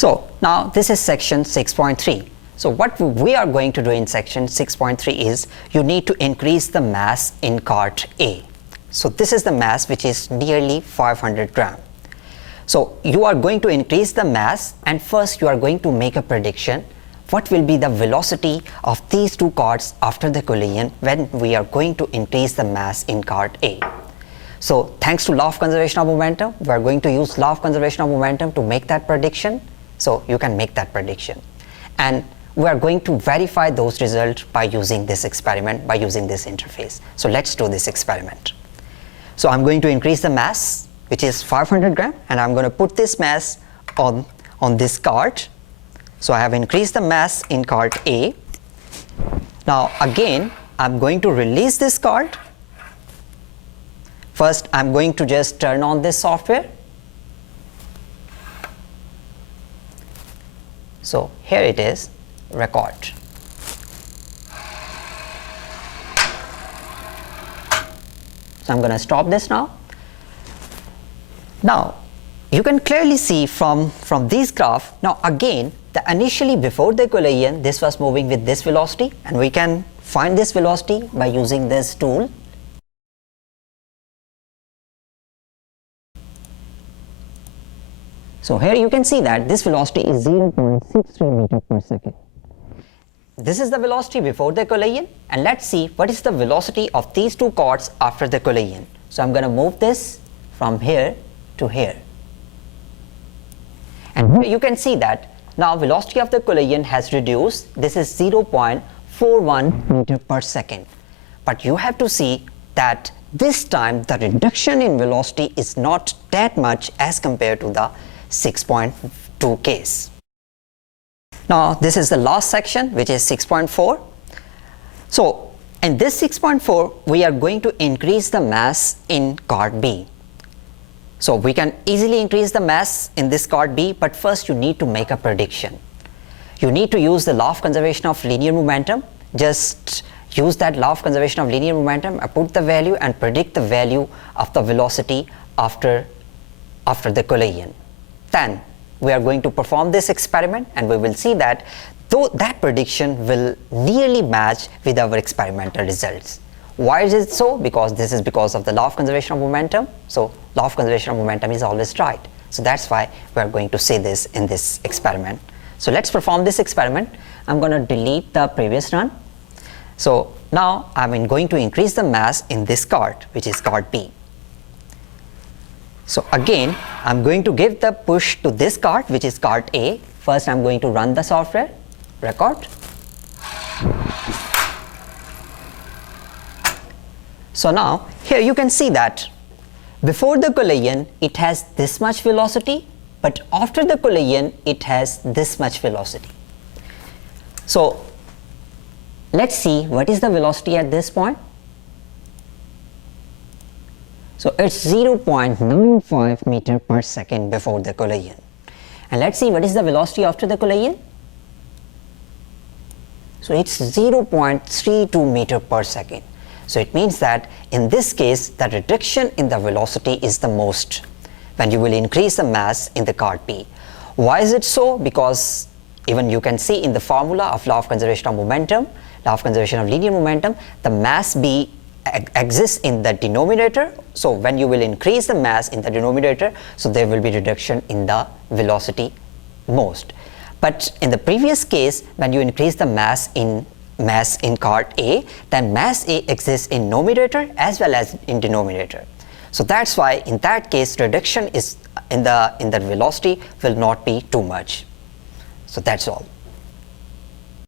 So now this is section 6.3. So what we are going to do in section 6.3 is you need to increase the mass in cart A. So this is the mass which is nearly 500 gram. So you are going to increase the mass, and first you are going to make a prediction what will be the velocity of these two carts after the collision when we are going to increase the mass in cart A. So thanks to law of conservation of momentum, we are going to use law of conservation of momentum to make that prediction. So you can make that prediction, and we are going to verify those results by using this experiment, by using this interface. So let's do this experiment. So I'm going to increase the mass, which is 500 gram, and I'm going to put this mass on this cart. So I have increased the mass in cart A. Now again, I'm going to release this cart. First, I'm going to just turn on this software. So here it is, record. So I'm going to stop this now. Now you can clearly see from this graph, now again, initially before the collision, this was moving with this velocity, and we can find this velocity by using this tool. So here you can see that this velocity is 0.63 meter per second. This is the velocity before the collision, and let's see what is the velocity of these two carts after the collision. So I'm going to move this from here to here. And here you can see that now velocity of the collision has reduced. This is 0.41 meter per second. But you have to see that this time the reduction in velocity is not that much as compared to the 6.2 case. Now this is the last section, which is 6.4. So in this 6.4, we are going to increase the mass in cart B. So we can easily increase the mass in this cart B, but first you need to make a prediction. You need to use the law of conservation of linear momentum. Just use that law of conservation of linear momentum, put the value and predict the value of the velocity after the collision. Then we are going to perform this experiment, and we will see that though that prediction will nearly match with our experimental results. Why is it so? Because this is because of the law of conservation of momentum. So law of conservation of momentum is always right. So that's why we are going to say this in this experiment. So let's perform this experiment. I'm going to delete the previous run. So now I'm going to increase the mass in this cart, which is cart B. So again, I'm going to give the push to this cart, which is cart A. First, I'm going to run the software, record. So now here you can see that before the collision it has this much velocity, but after the collision it has this much velocity. So let's see what is the velocity at this point. So it's 0.95 meter per second before the collision. And let's see what is the velocity after the collision. So it's 0.32 meter per second. So it means that in this case the reduction in the velocity is the most when you will increase the mass in the cart B. Why is it so? Because even you can see in the formula of law of conservation of momentum, law of conservation of linear momentum, the mass B exists in the denominator. So when you will increase the mass in the denominator, so there will be reduction in the velocity most. But in the previous case, when you increase the mass in cart A, then mass A exists in numerator as well as in denominator. So that's why in that case reduction is in the velocity will not be too much. So that's all.